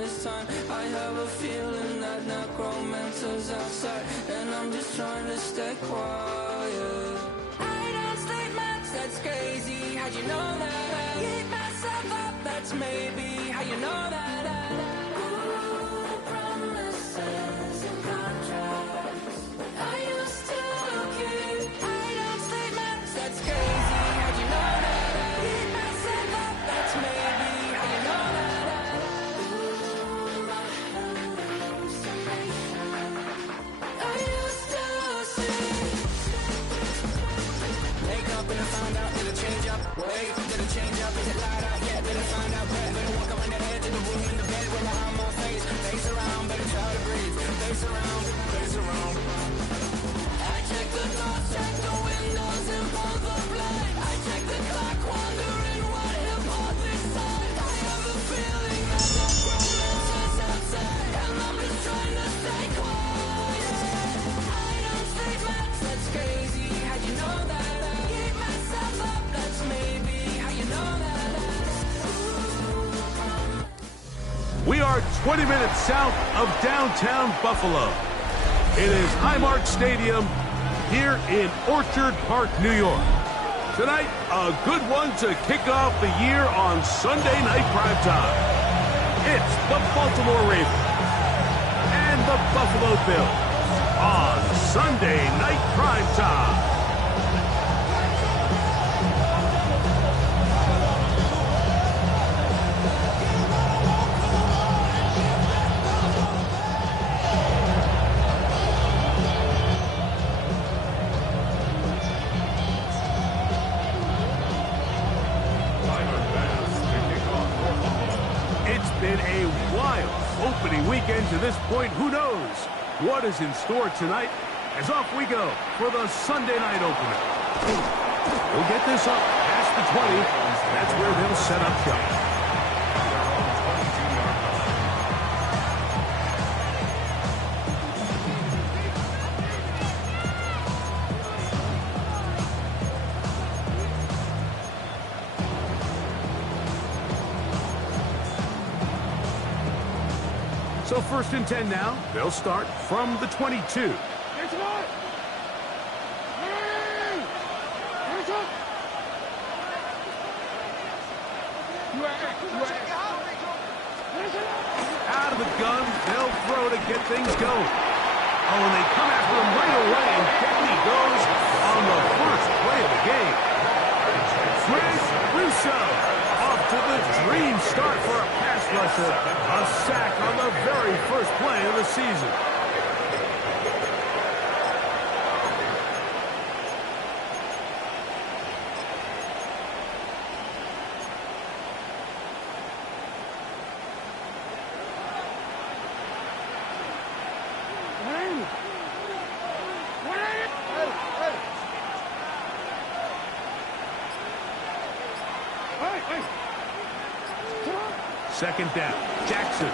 this time. I have a feeling that necromancer's outside, and I'm just trying to stay quiet. I don't sleep much, that's crazy. How'd you know that? I keep myself up, that's maybe how you know that. Ooh, promises and contracts. I used to keep. I don't sleep much, that's crazy. How'd you know that? I keep myself up, that's maybe how you know that. Ooh, my hallucination. I used to see. Wake up and I find out, did it change up? Wait, did it change up? Is it light out? Yeah, did it find out? Better walk around the edge of the room in the bed with my arm on my face. Face around, better try to breathe. Face around, face around. I check the doors, check the windows and pull the blind. I check the clock, wondering what hit bought this time. I have a feeling that the romancer's outside, and I'm just trying to stay quiet. I don't sleep much, that's crazy. How'd you know that? I keep myself up, that's maybe how you know that. We are 20 minutes south of downtown Buffalo. It is Highmark Stadium here in Orchard Park, New York. Tonight, a good one to kick off the year on Sunday night primetime. It's the Baltimore Ravens and the Buffalo Bills on Sunday night primetime. Been a wild opening weekend to this point. Who knows what is in store tonight as off we go for the Sunday night opener. We'll get this up past the 20. That's where they'll set up shop. So 1st and 10 now. They'll start from the 22. Out of the gun, they'll throw to get things going. Oh, and they come after him right away, and down he goes on the first play of the game. Greg Russo off to the dream start for a pass rusher. A sack on the very first play of the season. Second down, Jackson. A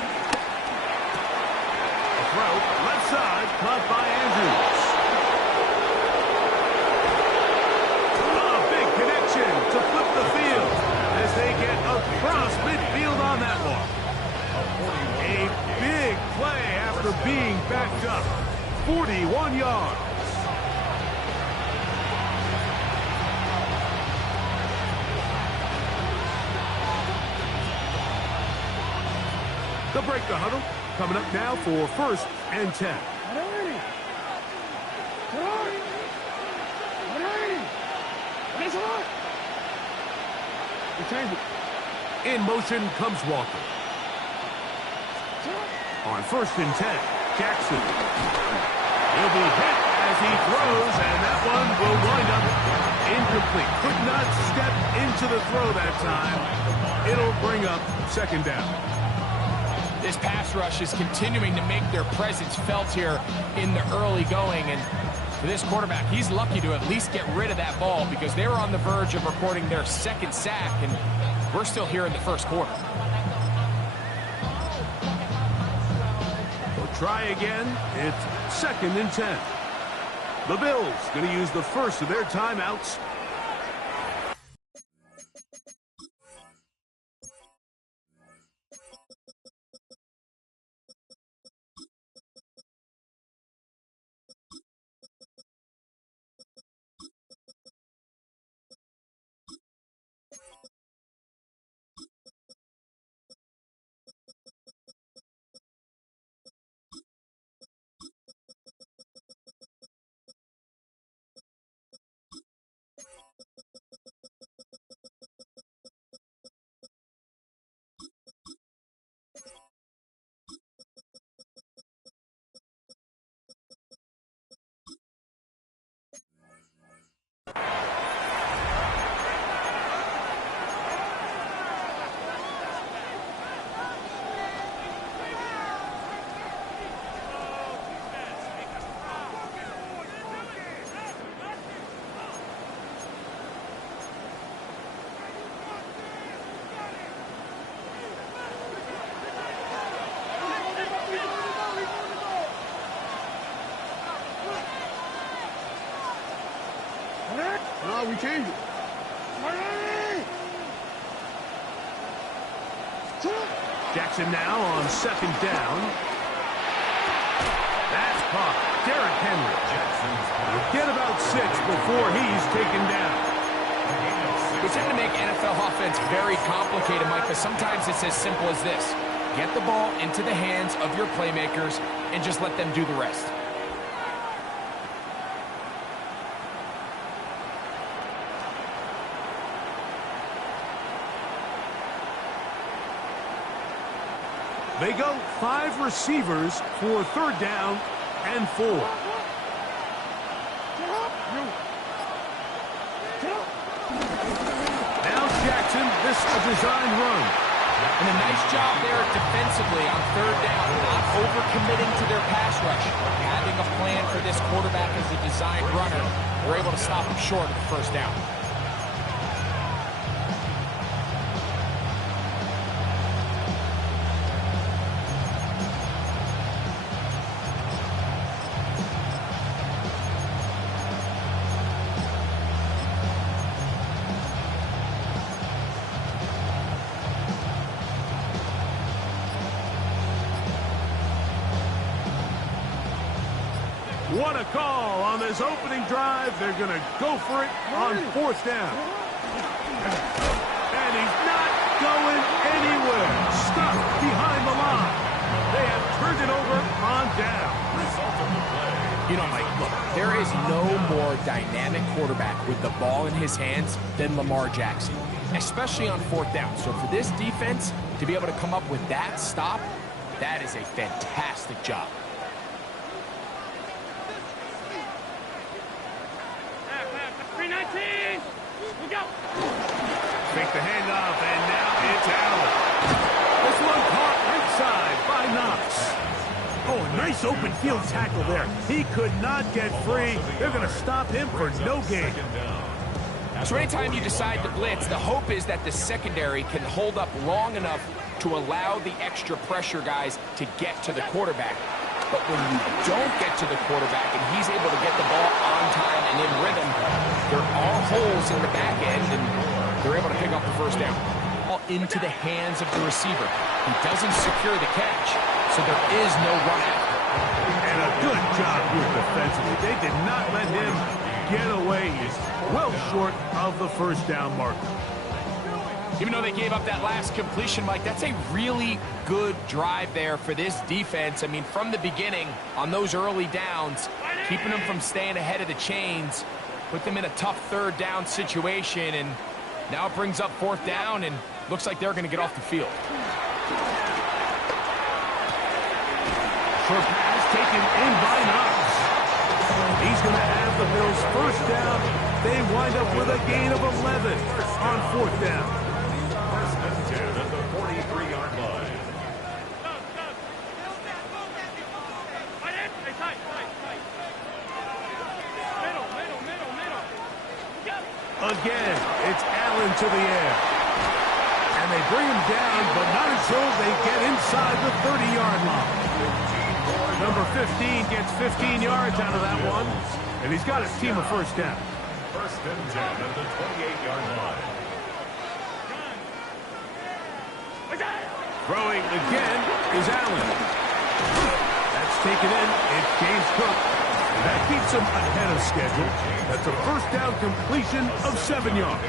throw, left side, caught by Andrews. A big connection to flip the field as they get across midfield on that one. A big play after being backed up. 41 yards. They'll break the huddle. Coming up now for 1st and 10. In motion comes Walker. On 1st and 10, Jackson. He'll be hit as he throws, and that one will wind up incomplete. Could not step into the throw that time. It'll bring up 2nd down. This pass rush is continuing to make their presence felt here in the early going. And for this quarterback, he's lucky to at least get rid of that ball because they were on the verge of recording their 2nd sack, and we're still here in the 1st quarter. They'll try again. It's 2nd and 10. The Bills going to use the first of their timeouts. No, we changed it. Jackson now on second down. That's caught. Derrick Henry. He'll get about 6 before he's taken down. We tend to make NFL offense very complicated, Mike, but sometimes it's as simple as this. Get the ball into the hands of your playmakers and just let them do the rest. They go 5 receivers for third down and 4. Now Jackson, this a design run. And a nice job there defensively on third down, not overcommitting to their pass rush. Having a plan for this quarterback as a designed runner, they're able to stop him short of the first down. What a call on this opening drive. They're going to go for it on fourth down. And he's not going anywhere. Stuck behind the line. They have turned it over on down. You know, Mike, look, there is no more dynamic quarterback with the ball in his hands than Lamar Jackson, especially on fourth down. So for this defense to be able to come up with that stop, that is a fantastic job. Take the handoff, and now it's Allen. This one caught right side by Knox. Oh, a nice open field tackle there. He could not get free. They're going to stop him for no gain. So anytime you decide to blitz, the hope is that the secondary can hold up long enough to allow the extra pressure guys to get to the quarterback. But when you don't get to the quarterback and he's able to get the ball on time and in rhythm, there are holes in the back end, and they're able to pick up the first down. Ball into the hands of the receiver. He doesn't secure the catch, so there is no run after. And a good job here defensively. They did not let him get away. He's well short of the first down marker. Even though they gave up that last completion, Mike, that's a really good drive there for this defense. I mean, from the beginning, on those early downs, keeping them from staying ahead of the chains, put them in a tough third down situation, and now it brings up fourth down, and looks like they're going to get off the field. Short pass taken in by Knox. He's going to have the Bills first down. They wind up with a gain of 11 on fourth down. First and 10 at the 43-yard line. Again, it's Allen to the air. And they bring him down, but not until they get inside the 30-yard line. Number 15 gets 15 yards out of that one, and he's got his team a first down. First and 10 at the 28-yard line. Throwing again is Allen. That's taken in. It's James Cook. That keeps him ahead of schedule. That's a first down completion of 7 yards.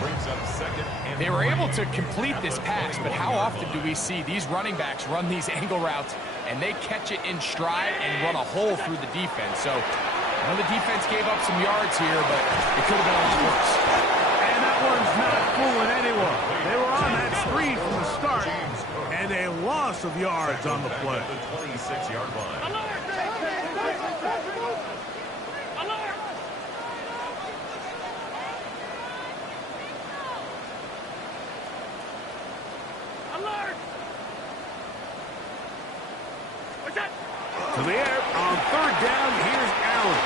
Brings up second and They were able to complete this pass, but how often do we see these running backs run these angle routes and they catch it in stride and run a hole through the defense? So, I know the defense gave up some yards here, but it could have been a lot worse. And that one's not fooling anyone. They were on that screen from the start, and a loss of yards on the play. the 26-yard line. To the air on third down. Here's Allen.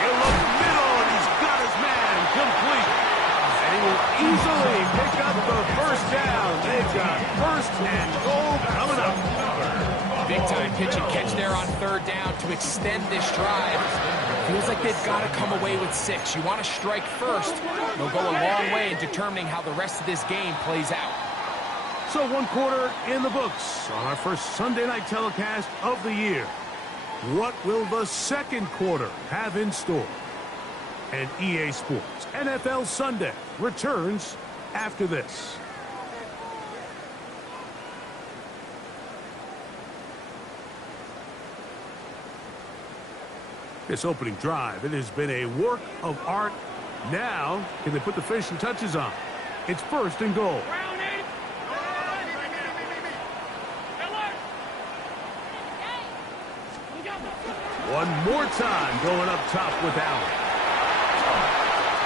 He'll look middle, and he's got his man complete. And he will easily pick up the first down. They've got first and goal coming up. Big Big-time pitch and catch there on third down to extend this drive. Feels like they've got to come away with 6. You want to strike first. They'll go a long way in determining how the rest of this game plays out. So 1 quarter in the books on our first Sunday night telecast of the year. What will the second quarter have in store? And EA Sports NFL Sunday returns after this. This opening drive, it has been a work of art. Now, can they put the finishing touches on? It's 1st and goal. One more time going up top with Allen.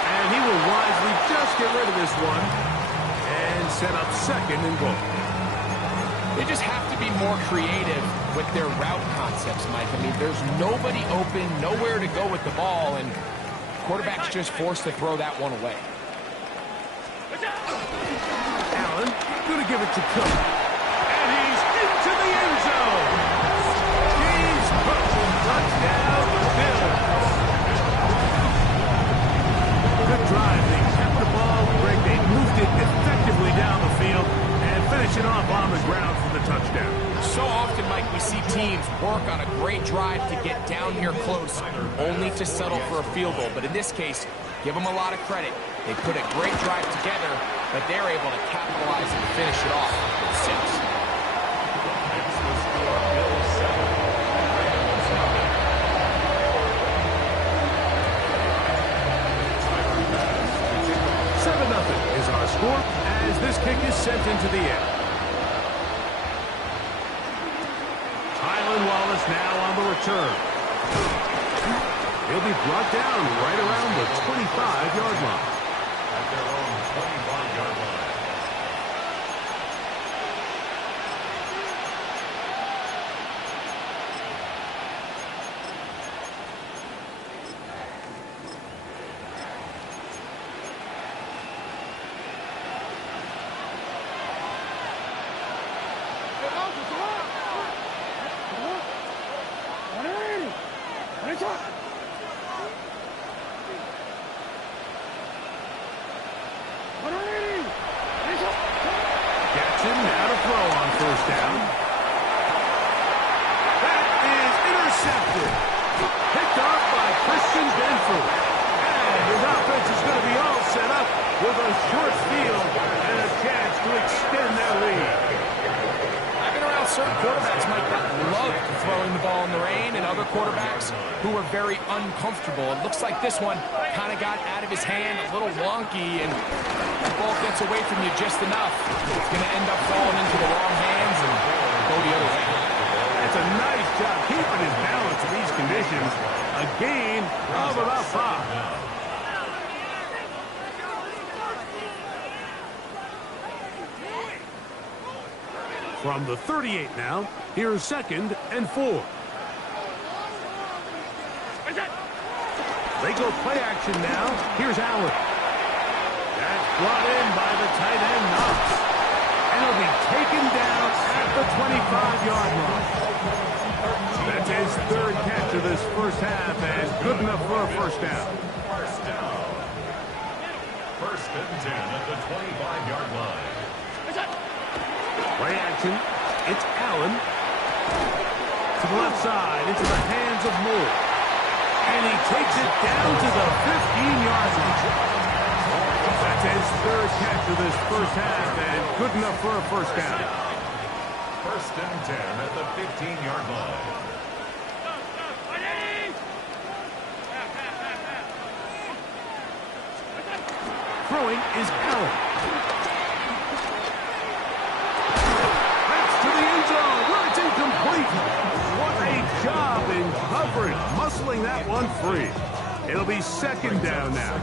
And he will wisely just get rid of this one and set up 2nd and goal. They just have to be more creative with their route concepts, Mike. I mean, there's nobody open, nowhere to go with the ball, and quarterback's just forced to throw that one away. Allen going to give it to Cook. And he's into the end zone. He's hooked. Touchdown, Bills. Good drive. They kept the ball. Greg, they moved it effectively down the field and finish it off on the ground for the touchdown. So often, Mike, we see teams work on a great drive to get down here close, only to settle for a field goal. But in this case, give them a lot of credit. They put a great drive together, but they're able to capitalize and finish it off with 6. Is our score as this kick is sent into the air. Tylan Wallace now on the return. He'll be brought down right around the 25-yard line. At their own 25-yard line. Jackson now to throw on 1st down. That is intercepted. Picked off by Christian Benford. And his offense is going to be all set up with a short field and a chance to extend their lead. I've been around certain quarterbacks, Mike, that love throwing the ball in the rain, and other quarterbacks who are very uncomfortable. It looks like this one kind of got out of his hand, a little wonky, and the ball gets away from you just enough. It's going to end up falling into the wrong hands and go the other way. That's a nice job keeping his balance in these conditions. A gain of about 5. From the 38 now, here's 2nd and 4. They go play action now. Here's Allen. That's brought in by the tight end, Knox. And he'll be taken down at the 25-yard line. That's his 3rd catch of this first half, and good enough for a 1st down. 1st down. 1st and 10 at the 25-yard line. Play action. It's Allen. To the left side, into the hands of Moore. And he takes it down to the 15-yard line. That's his 3rd catch of this first half, and good enough for a 1st down. 1st and 10 at the 15-yard line. Throwing is Allen. That's to the end zone, where it's incomplete. What a job in coverage, muscling that one free. It'll be 2nd down now.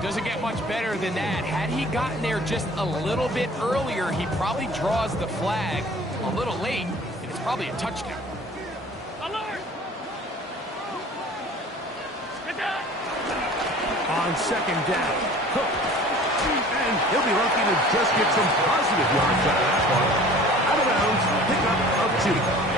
Doesn't get much better than that. Had he gotten there just a little bit earlier, he probably draws the flag a little late, and it's probably a touchdown. On 2nd down, Cook. And he'll be lucky to just get some positive yards out of that one. Out of bounds, pickup of 2.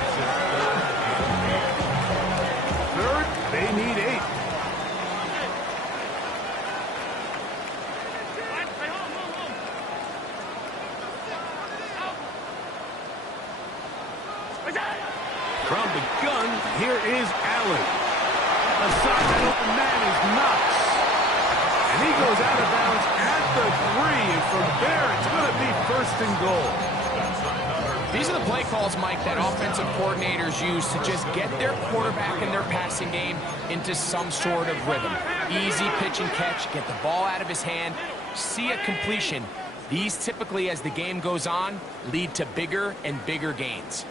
From the gun, here is Allen. Aside that open man is Knox. And he goes out of bounds at the 3. And from there, it's going to be 1st and goal. These are the play calls, Mike, that offensive coordinators use to just get their quarterback and their passing game into some sort of rhythm. Easy pitch and catch, get the ball out of his hand, see a completion. These typically, as the game goes on, lead to bigger and bigger gains.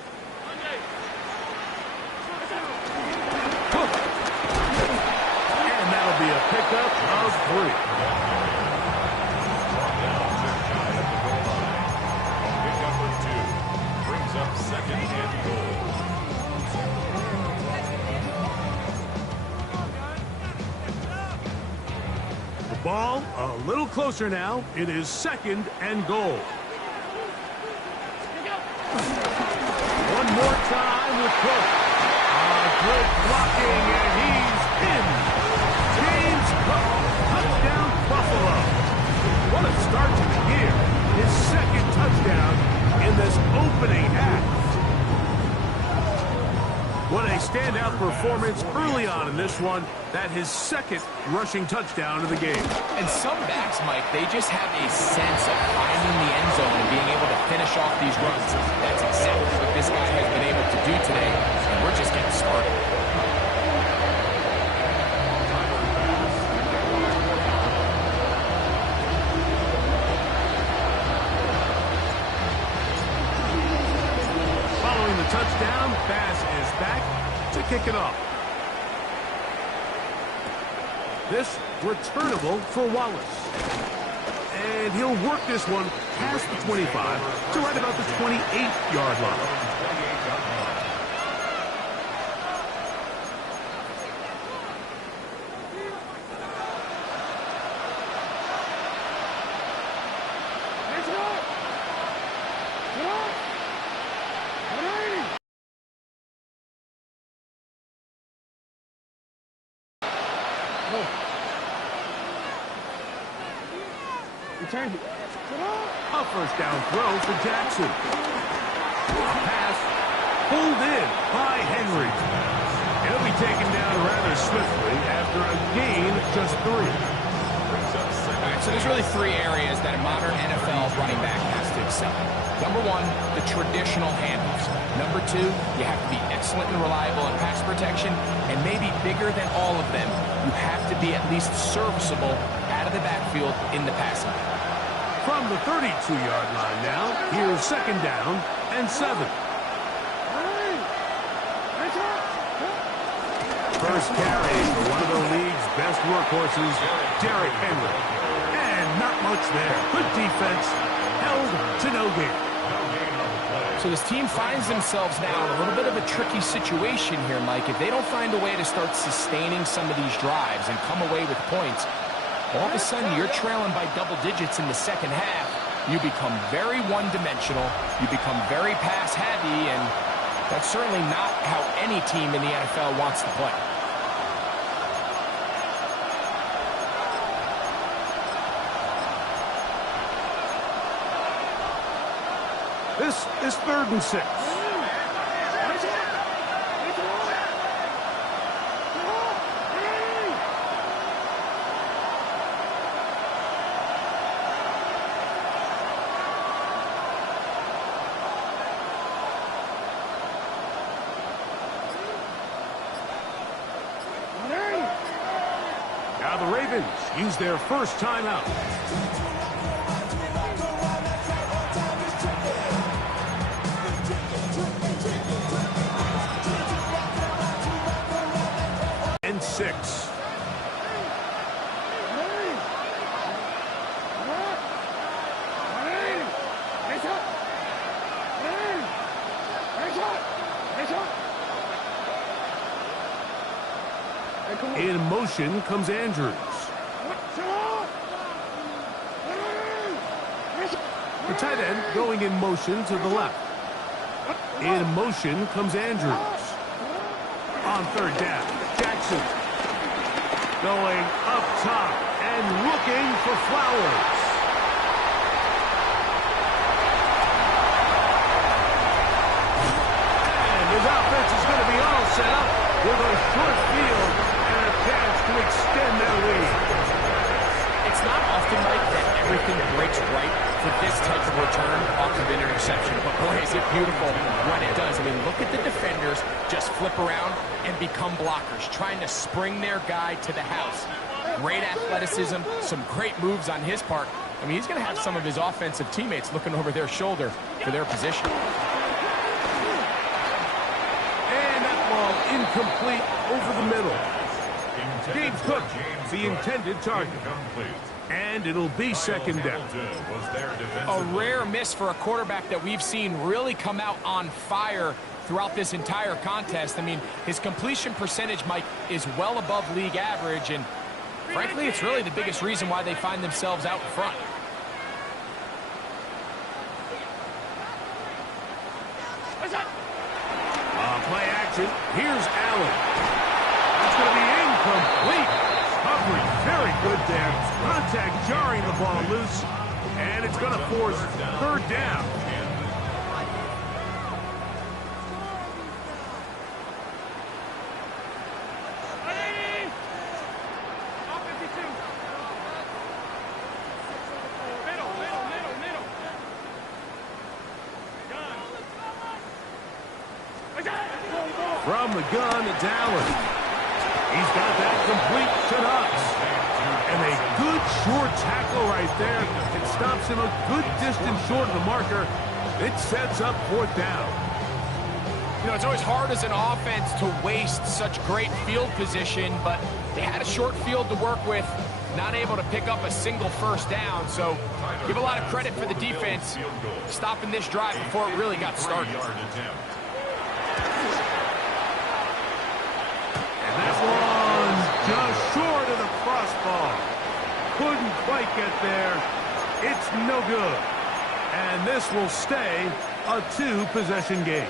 And that'll be a pickup of 3. Up 2nd and goal. The ball a little closer now. It is 2nd and goal. One more time with Cook. Good blocking, and he's in. James Cook, touchdown Buffalo. What a start to the year. His 2nd touchdown in this opening half. What a standout performance early on in this one. That his 2nd rushing touchdown of the game. And some backs, Mike, they just have a sense of finding the end zone and being able to finish off these runs. That's exactly what this guy has been able to do today. And we're just getting started. Touchdown, pass is back to kick it off. This returnable for Wallace. And he'll work this one past the 25 to right about the 28-yard line. A 1st down throw for Jackson. A pass pulled in by Henry. He'll be taken down rather swiftly after a gain of just 3. All right, so there's really 3 areas that a modern NFL running back has to excel. Number 1, the traditional handoffs. Number 2, you have to be excellent and reliable in pass protection. And maybe bigger than all of them, you have to be at least serviceable out of the backfield in the passing game. From the 32-yard line now, here's 2nd down and 7. First carry for one of the league's best workhorses, Derrick Henry. And not much there. Good defense, held to no gain. So this team finds themselves now in a little bit of a tricky situation here, Mike. If they don't find a way to start sustaining some of these drives and come away with points, all of a sudden you're trailing by double digits in the 2nd half. You become very one-dimensional. You become very pass-heavy, and that's certainly not how any team in the NFL wants to play. This is 3rd and 6. Now the Ravens use their first timeout. And 6. In motion comes Andrews. The tight end going in motion to the left. In motion comes Andrews. On 3rd down, Jackson going up top and looking for Flowers. And set up with a short field and a chance to extend their lead. It's not often, Mike, that everything breaks right for this type of return off of an interception. But boy, is it beautiful when it does. I mean, look at the defenders just flip around and become blockers, trying to spring their guy to the house. Great athleticism, some great moves on his part. I mean, he's going to have some of his offensive teammates looking over their shoulder for their position. And that ball incomplete over the middle. James Cook, the intended target. And it'll be second down. A rare miss for a quarterback that we've seen really come out on fire throughout this entire contest. I mean, his completion percentage, Mike, is well above league average, and frankly, it's really the biggest reason why they find themselves out in front. Play action. Here's Allen. That's going to be incomplete. Coverage very good there. Contact jarring the ball loose, and it's going to force third down. From the gun, it's Allen. He's got that complete to Knox. And a good short tackle right there. It stops him a good distance short of the marker. It sets up fourth down. You know, it's always hard as an offense to waste such great field position, but they had a short field to work with, not able to pick up a single first down. So give a lot of credit for the defense stopping this drive before it really got started. And that one's just short of the crossbar. Couldn't quite get there. It's no good. And this will stay a two-possession game.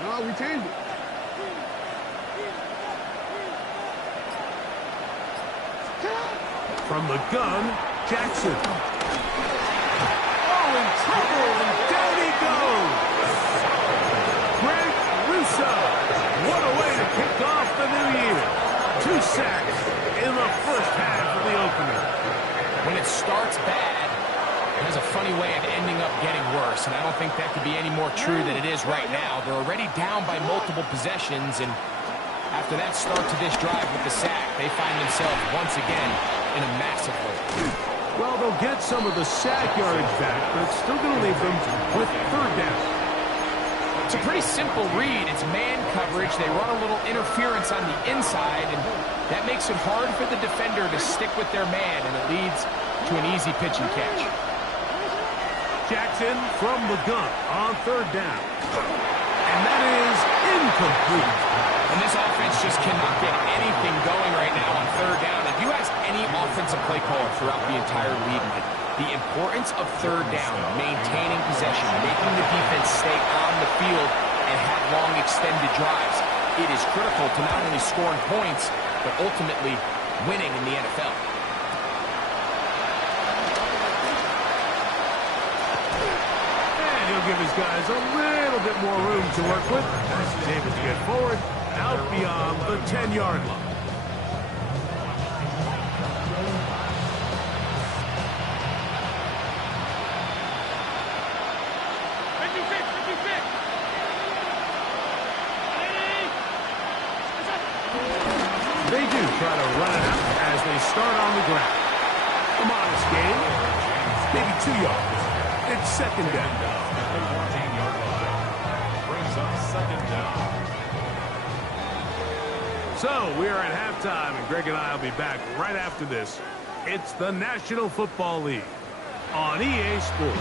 No, we changed it. From the gun, Jackson. Oh, in trouble, and down he goes. Greg Russo. What a way to kick off the new year. 2 sacks in the first half of the opener. When it starts bad, it has a funny way of ending up getting worse, and I don't think that could be any more true than it is right now. They're already down by multiple possessions, and after that start to this drive with the sack, they find themselves once again in a massive hole. Well, they'll get some of the sack yardage back, but it's still going to leave them with third down. It's a pretty simple read. It's man coverage. They run a little interference on the inside, and that makes it hard for the defender to stick with their man, and it leads to an easy pitch and catch. Jackson from the gun on third down. And that is incomplete. And this offense just cannot get anything going right now on third down. If you ask any offensive play caller throughout the entire league, the importance of third down, maintaining possession, making the defense stay on the field and have long extended drives, it is critical to not only scoring points, but ultimately winning in the NFL. He'll give his guys a little bit more room to work with as he's able to get forward out beyond the 10-yard line. They do try to run it out as they start on the ground. A modest gain, maybe 2 yards. It's second down. So, we are at halftime, and Greg and I will be back right after this. It's the National Football League on EA Sports.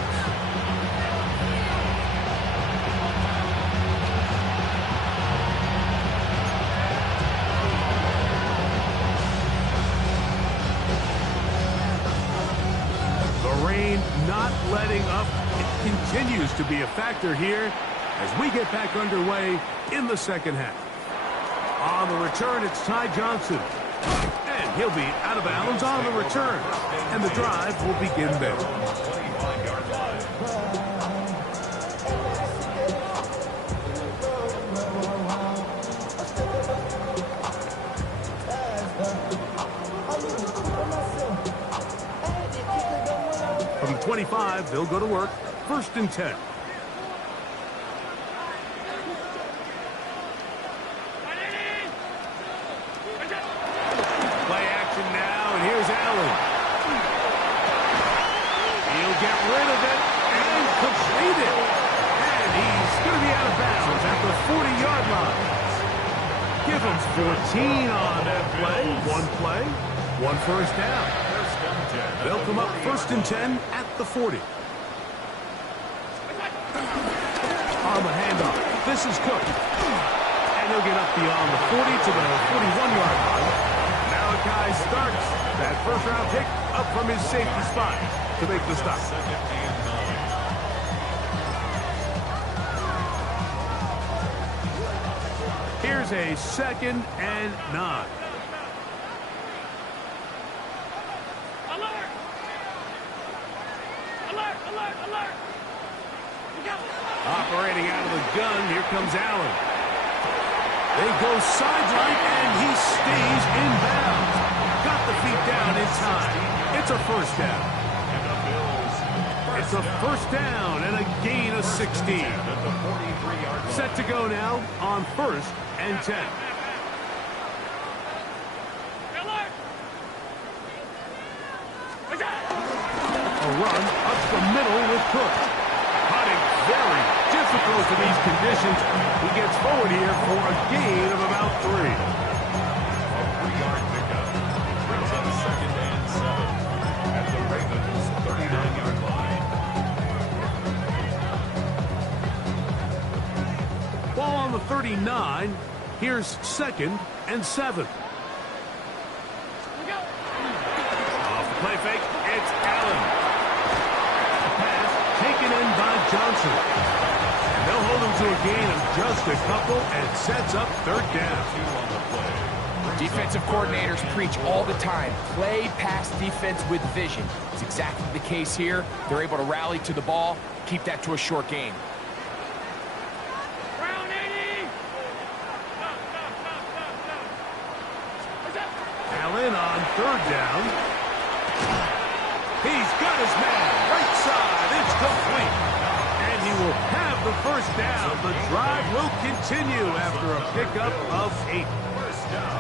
letting up. It continues to be a factor here as we get back underway in the second half. On the return, it's Ty Johnson. And he'll be out of bounds on the return. And the drive will begin there. 25-yard line. From 25, they'll go to work. 1st and 10. Play action now, and here's Allen. He'll get rid of it and complete it. And he's going to be out of bounds at the 40-yard line. Give him 14 on that play. One first down. They'll come up 1st and 10 at the 40. On the handoff, this is Cook. And he'll get up beyond the 40 to the 41-yard line. Malachi starts that first-round pick up from his safety spot to make the stop. Here's a 2nd and 9. Operating out of the gun, here comes Allen. They go sideline, and he stays in bounds. Got the feet down in time. It's a first down. It's a first down and a gain of 16. Set to go now on 1st and 10. A run up the middle with Cook. Hunting very difficult in these conditions. He gets forward here for a gain of about 3. A 3-yard pickup brings up 2nd and 7 at the Ravens' 39-yard line. Ball on the 39. Here's 2nd and 7. Off the play fake, it's Allen. Pass taken in by Johnson. And they'll hold him to a gain of just a couple and sets up 3rd down. Defensive coordinators preach all the time. Play pass defense with vision. It's exactly the case here. They're able to rally to the ball, keep that to a short gain. Allen on 3rd down. He's got his man. Right side. It's complete. And he will have the first down. The drive will continue after a pickup of 8. First down.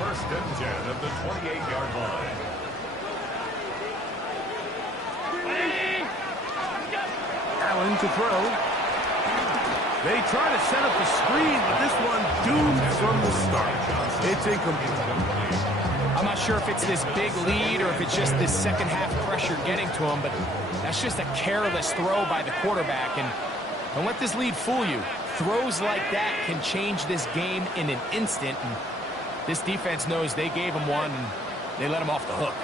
1st and 10 at the 28-yard line. Allen to throw. They try to set up the screen, but this one doomed from the start. It's incomplete. I'm not sure if it's this big lead or if it's just this second half pressure getting to him, but that's just a careless throw by the quarterback. And don't let this lead fool you. Throws like that can change this game in an instant. And this defense knows they gave him one, and they let him off the hook.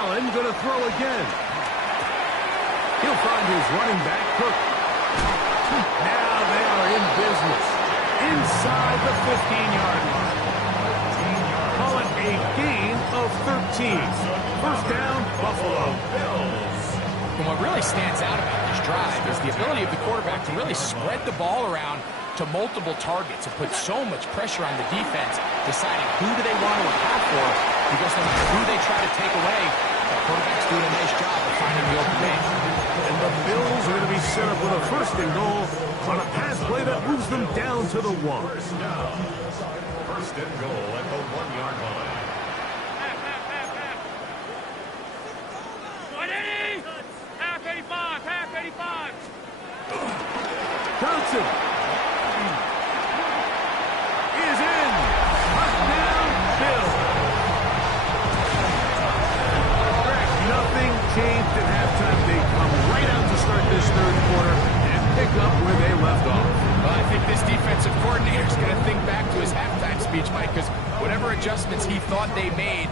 Allen going to throw again. He'll find his running back, Cook. Now they are in business. Inside the 15-yard line. Call it a gain of 13. First down, Buffalo. And what really stands out about this drive is the ability of the quarterback to really spread the ball around to multiple targets and put so much pressure on the defense, deciding who do they want to account for, because no matter who they try to take away, the quarterback's doing a nice job of finding the open man. And the Bills are going to be set up with a 1st and goal on a pass play that moves them down to the 1. First down. 1st and goal at the 1-yard line. Johnson is in. Touchdown, Bills. Correct. Nothing changed at halftime. They come right out to start this 3rd quarter and pick up where they left off. Well, I think this defensive coordinator is going to think back to his halftime speech, Mike, because whatever adjustments he thought they made,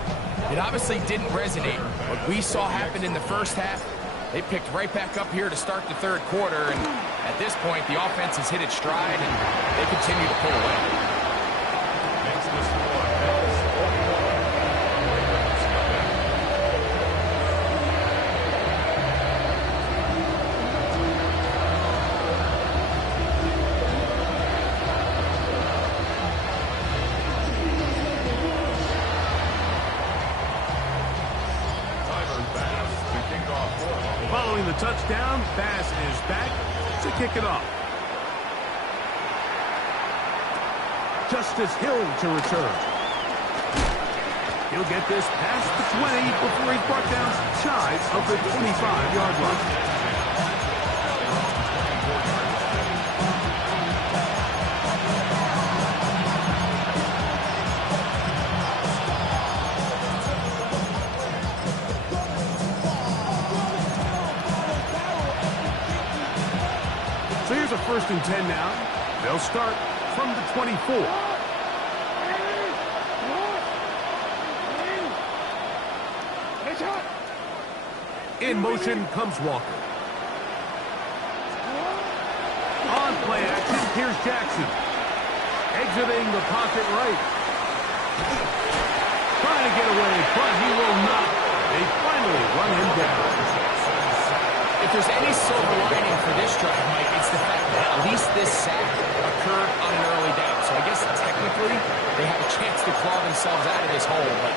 it obviously didn't resonate. What we saw happen in the first half, They picked right back up here to start the third quarter, and at this point, the offense has hit its stride, and they continue to pull away. Makes the score as 41. Ravens come back. Following the touchdown, Bass is back to kick it off. Justice Hill to return. He'll get this past the 20 before he's brought down shy of the 25-yard line. So here's a 1st and 10 now. They'll start from the 24. In motion comes Walker. On play action, here's Jackson. Exiting the pocket right. Trying to get away, but he will not. They finally run him down. If there's any silver lining for this drive, Mike, it's the fact that at least this sack occurred on an early down. So I guess technically they have a chance to claw themselves out of this hole, but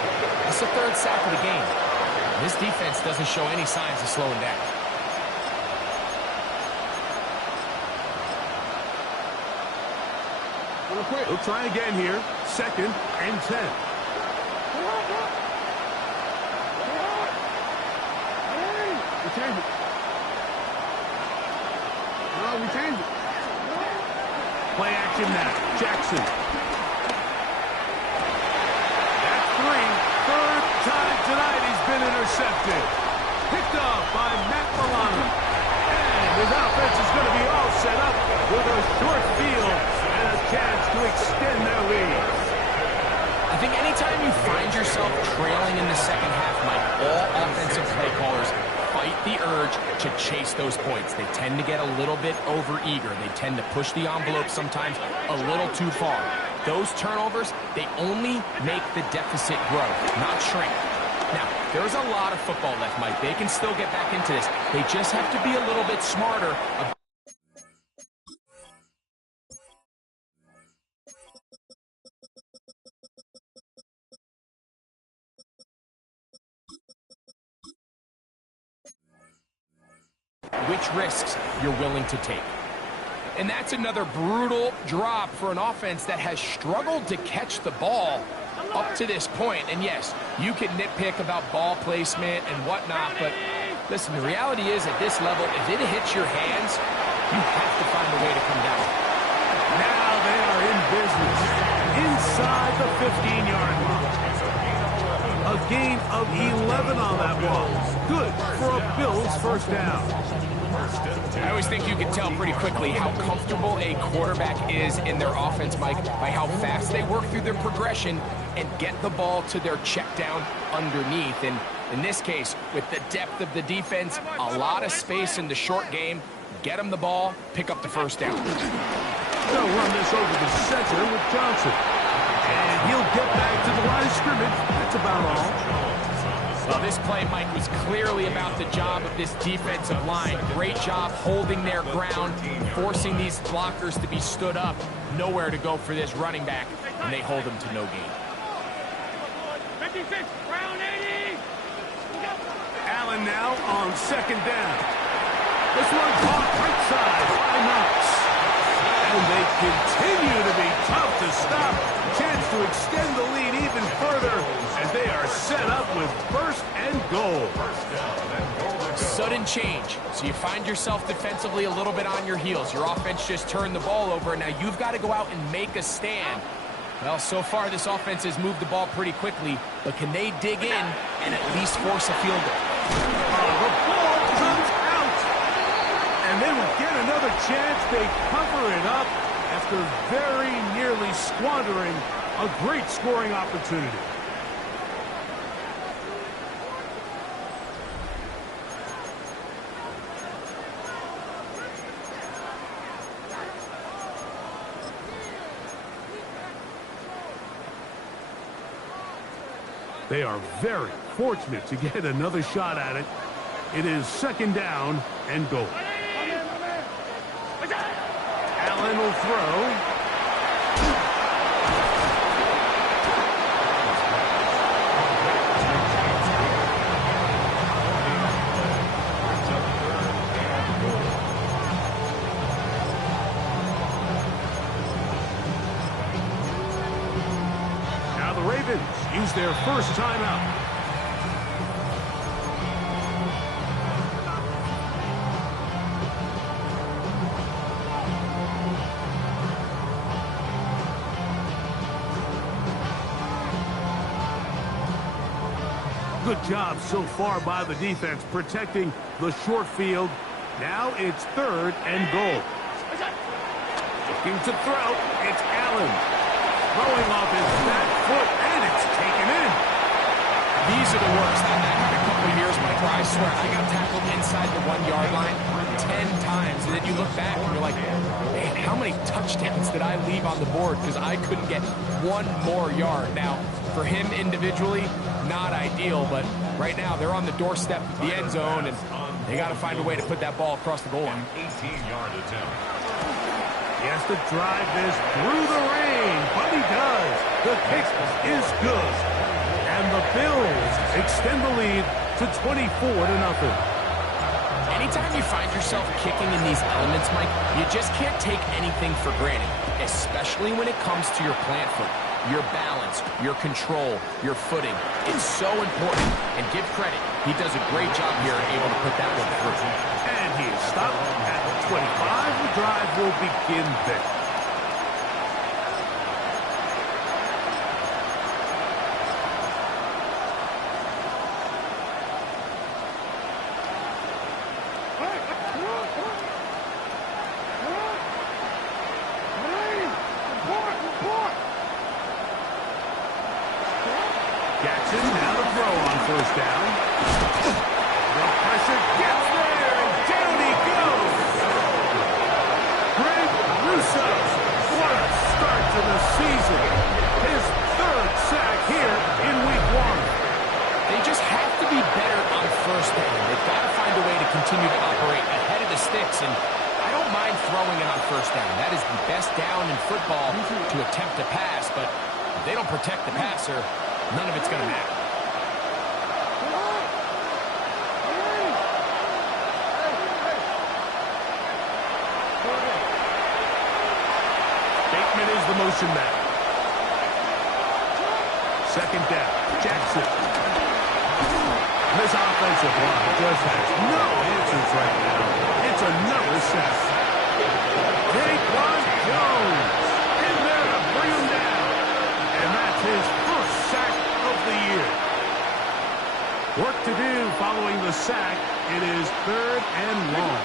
it's the 3rd sack of the game. This defense doesn't show any signs of slowing down. We'll try again here. 2nd and 10. We changed it. No, we changed it. Play action now. Jackson. That's 3. 3rd time tonight he's been intercepted. Picked off by Matt Milano. And his offense is going to be all set up with a short field and a chance to extend their lead. I think anytime you find yourself trailing in the second half, Mike, all offensive play callers fight the urge to chase those points. They tend to get a little bit overeager. They tend to push the envelope sometimes a little too far. Those turnovers, they only make the deficit grow, not shrink. Now, there's a lot of football left, Mike. They can still get back into this. They just have to be a little bit smarter about which risks you're willing to take. And that's another brutal drop for an offense that has struggled to catch the ball up to this point. And yes, you can nitpick about ball placement and whatnot, but listen, the reality is at this level, if it hits your hands, you have to find a way to come down. Now they are in business inside the 15-yard line. A gain of 11 on that one. Good for a Bills 1st down. I always think you can tell pretty quickly how comfortable a quarterback is in their offense, Mike, by how fast they work through their progression and get the ball to their check down underneath. And in this case, with the depth of the defense, a lot of space in the short game, get them the ball, pick up the 1st down. They'll run this over the center with Johnson. And he'll get back to the line of scrimmage. That's about all. Well, this play, Mike, was clearly about the job of this defensive line. Great job holding their ground, forcing these blockers to be stood up. Nowhere to go for this running back, and they hold him to no gain. 56, round 80. Allen now on 2nd down. This one caught right side by Knox. And they continue to be tough to stop. Chance to extend the lead even further as they are set up with 1st and goal. Sudden change. So you find yourself defensively a little bit on your heels. Your offense just turned the ball over. Now you've got to go out and make a stand. Well, so far this offense has moved the ball pretty quickly, but can they dig in and at least force a field goal? The ball comes out. And they will get another chance. They cover it up after very nearly squandering a great scoring opportunity. They are very fortunate to get another shot at it. It is second down and goal. Allen will throw. Now the Ravens use their first timeout. Good job so far by the defense protecting the short field. Now it's third and goal. Looking to throw. It's Allen. Throwing off his back foot, and it's taken in. These are the worst. I've had a couple of years, Mike, where I swear I got tackled inside the 1 yard line 10 times. And then you look back and you're like, man, how many touchdowns did I leave on the board because I couldn't get one more yard? Now, for him individually, not ideal, but right now they're on the doorstep of the end zone, and they got to find a way to put that ball across the goal line. 18-yard attempt. He has to drive this through the rain, but he does. The kick is good. And the Bills extend the lead to 24-0. Anytime you find yourself kicking in these elements, Mike, you just can't take anything for granted, especially when it comes to your plant foot, your balance, your control, your footing. It's so important, and give credit. He does a great job here able to put that one through. And he is stopped at the 25. The drive will begin there. Jackson now to throw on first down. The pressure gets there, and down he goes. Greg Russo, what a start to the season. His third sack here in week 1. They just have to be better on first down. They've got to find a way to continue to operate ahead of the sticks, and I don't mind throwing it on first down. That is the best down in football to attempt to pass, but if they don't protect the passer, none of it's going to matter. Bateman is the motion man. Second down, Jackson. This offensive line just has no answers right now. It's another sack. Daquan Jones in there to bring him down. And that's his first sack of the year. Work to do following the sack. It is third and long.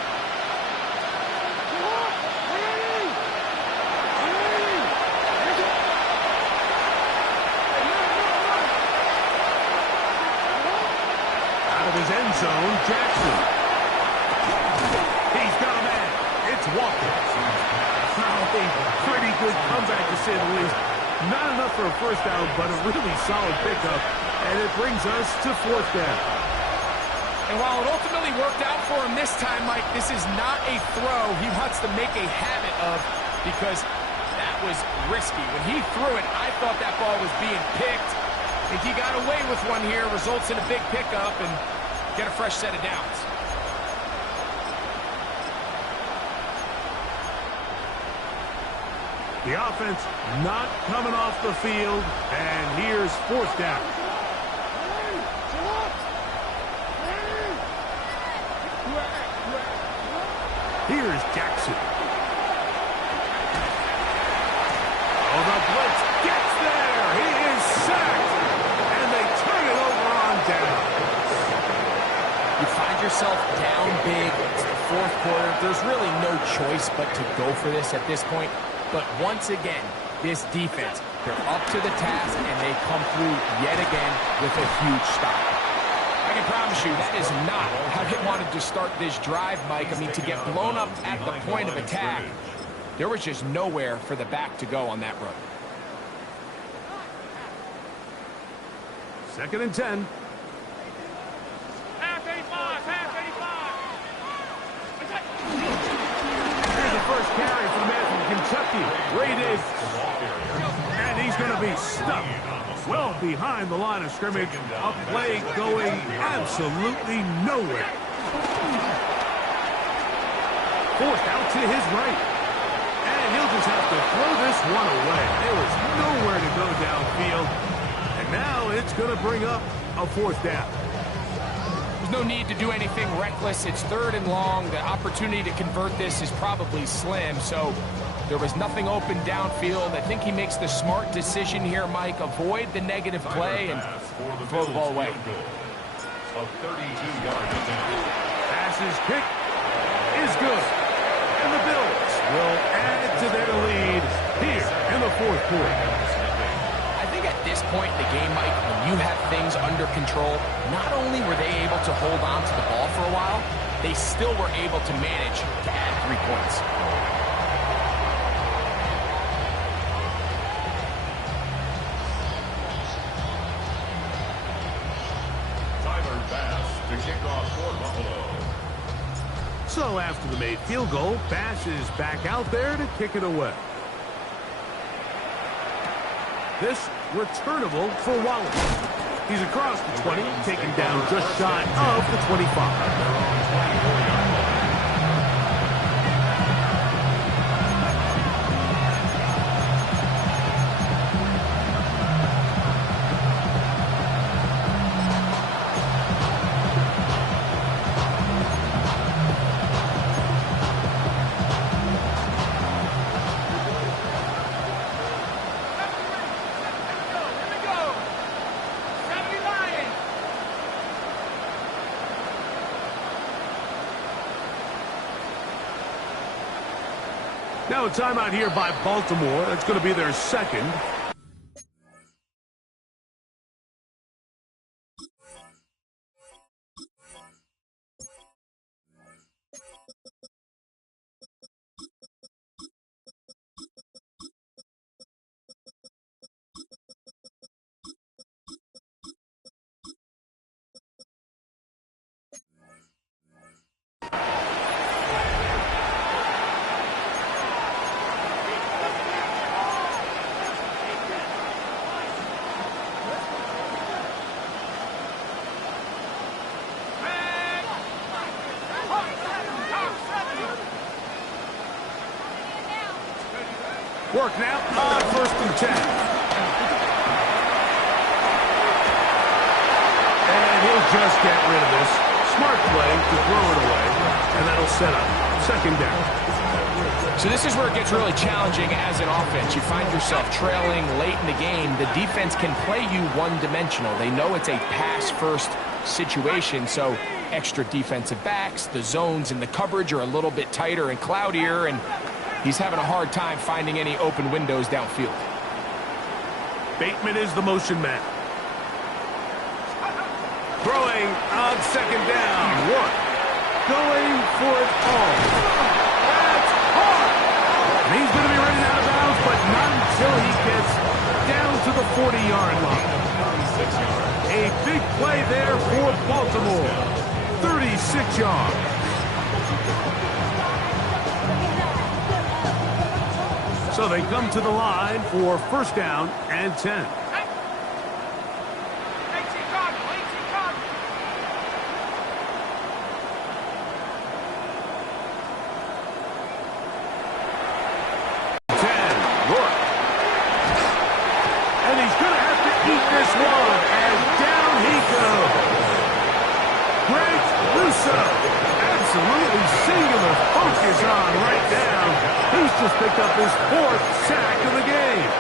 Out of his end zone, Jackson. He's got a man. It's Walker. A pretty good comeback, to say the least. Not enough for a first down, but a really solid pickup. And it brings us to fourth down. And while it ultimately worked out for him this time, Mike, this is not a throw he wants to make a habit of, because that was risky. When he threw it, I thought that ball was being picked. I think he got away with one here, results in a big pickup, and get a fresh set of downs. The offense not coming off the field, and here's fourth down. Here's Jackson. Oh, the blitz gets there. He is sacked, and they turn it over on down. You find yourself down big. It's the fourth quarter. There's really no choice but to go for this at this point. But once again, this defense, they're up to the task, and they come through yet again with a huge stop. I can promise you that is not how they wanted to start this drive, Mike. I mean, to get blown up at the point of attack, there was just nowhere for the back to go on that run. 2nd and 10. Half 85, half 85. Here's the first carry for the man from Kentucky, Ray Davis. And he's going to be stuck well behind the line of scrimmage. A play going absolutely nowhere. Forced out to his right. And he'll just have to throw this one away. There was nowhere to go downfield. And now it's going to bring up a 4th down. There's no need to do anything reckless. It's 3rd and long. The opportunity to convert this is probably slim. So there was nothing open downfield. I think he makes the smart decision here, Mike. Avoid the negative play and throw the ball away. A 32-yard attempt. Passes kick is good. And the Bills will add to their lead here in the 4th quarter. I think at this point in the game, Mike, when you have things under control, not only were they able to hold on to the ball for a while, they still were able to manage to add 3 points. Tyler Bass to kick off for Buffalo. So after the made field goal, Bass is back out there to kick it away. This returnable for Wallace. He's across the 20, taken down just shy of the 25. Now a timeout here by Baltimore. That's going to be their 2nd. Work now on 1st and 10. And he'll just get rid of this. Smart play to throw it away. And that'll set up 2nd down. So this is where it gets really challenging as an offense. You find yourself trailing late in the game. The defense can play you one-dimensional. They know it's a pass-first situation, so extra defensive backs, the zones and the coverage are a little bit tighter and cloudier, and he's having a hard time finding any open windows downfield. Bateman is the motion man. Throwing on 2nd down. One. Going for it all. That's hard. And he's going to be running out of bounds, but not until he gets down to the 40-yard line. A big play there for Baltimore. 36 yards. So they come to the line for 1st down and 10. Picked up his 4th sack of the game.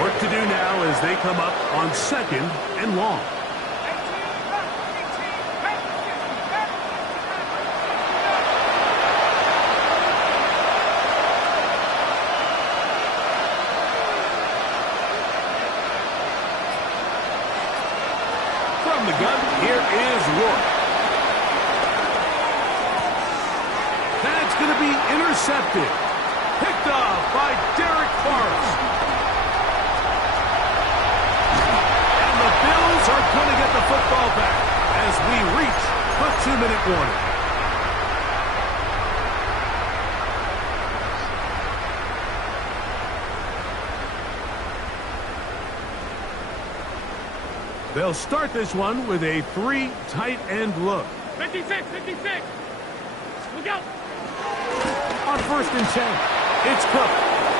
Work to do now as they come up on 2nd and long. From the gun, here is Rourke. That's going to be intercepted. Picked off by Derek Forrest. Bills are going to get the football back as we reach the 2-minute warning. They'll start this one with a 3 tight end look. 56, 56. Look out. On 1st and 10, it's Cook,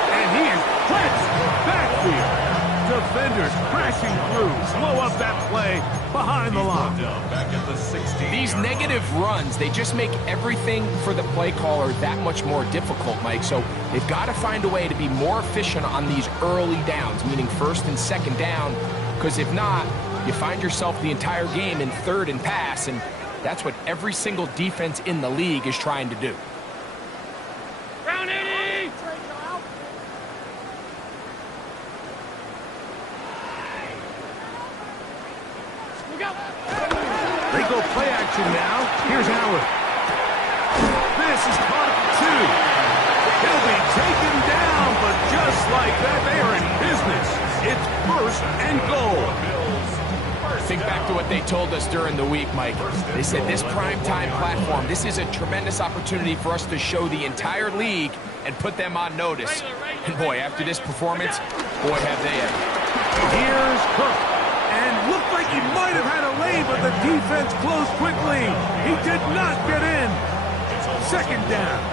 and he is clinched backfield. Defenders crashing through, slow up that play behind the line. Back at the 16. These negative runs, they just make everything for the play caller that much more difficult, Mike. So they've got to find a way to be more efficient on these early downs, meaning 1st and 2nd down, because if not, you find yourself the entire game in 3rd and pass, and that's what every single defense in the league is trying to do. Round 80. Look out. They go play action now. Here's Allen. This is caught at 2. He'll be taken down, but just like that, they are in business. It's 1st and goal. Think back to what they told us during the week, Mike. They said this primetime platform, this is a tremendous opportunity for us to show the entire league and put them on notice. And boy, after this performance, boy, have they ever. Here's Cook. And looked like he might have had a lane, but the defense closed quickly. He did not get in. 2nd down.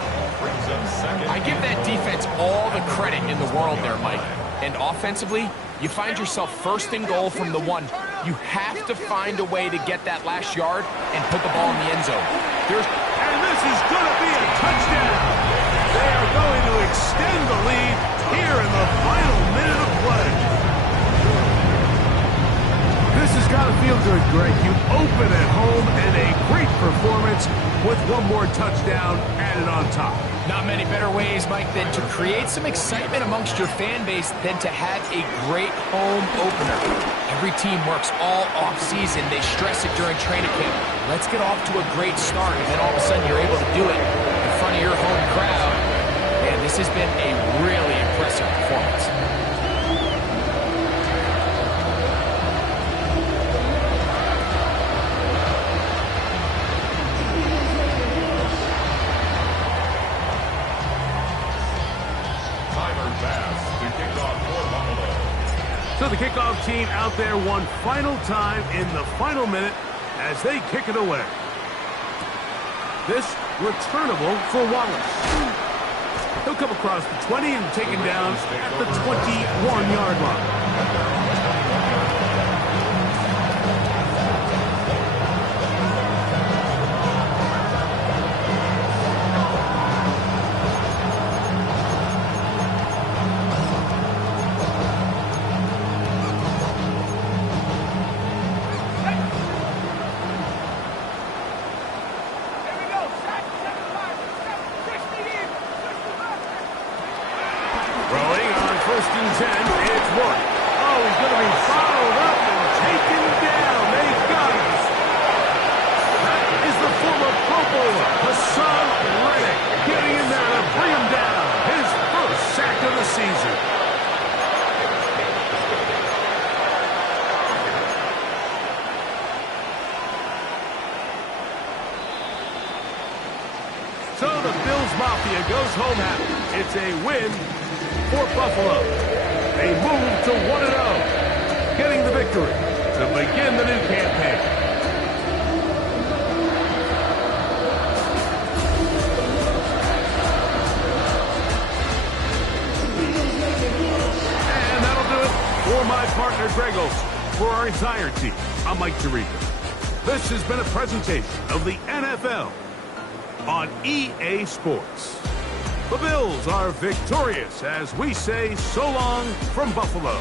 I give that defense all the credit in the world there, Mike. And offensively, you find yourself 1st and goal from the 1. You have to find a way to get that last yard and put the ball in the end zone. And this is going to be a touchdown. They are going to extend the lead here in the final minute of play. This has got to feel good, Greg. You open at home and a great performance with one more touchdown added on top. Not many better ways, Mike, than to create some excitement amongst your fan base than to have a great home opener. Every team works all off-season. They stress it during training camp. Let's get off to a great start, and then all of a sudden you're able to do it in front of your home crowd. Man, this has been a really impressive performance. So the kickoff team out there one final time in the final minute as they kick it away. This returnable for Wallace. He'll come across the 20 and taken down at the 21-yard line. So the Bills Mafia goes home happy. It's a win for Buffalo. They move to 1-0, getting the victory to begin the new campaign. And that'll do it for my partner, Greg Olson. For our entire team, I'm Mike Tirico. This has been a presentation of the NFL on EA Sports. The Bills are victorious as we say so long from Buffalo.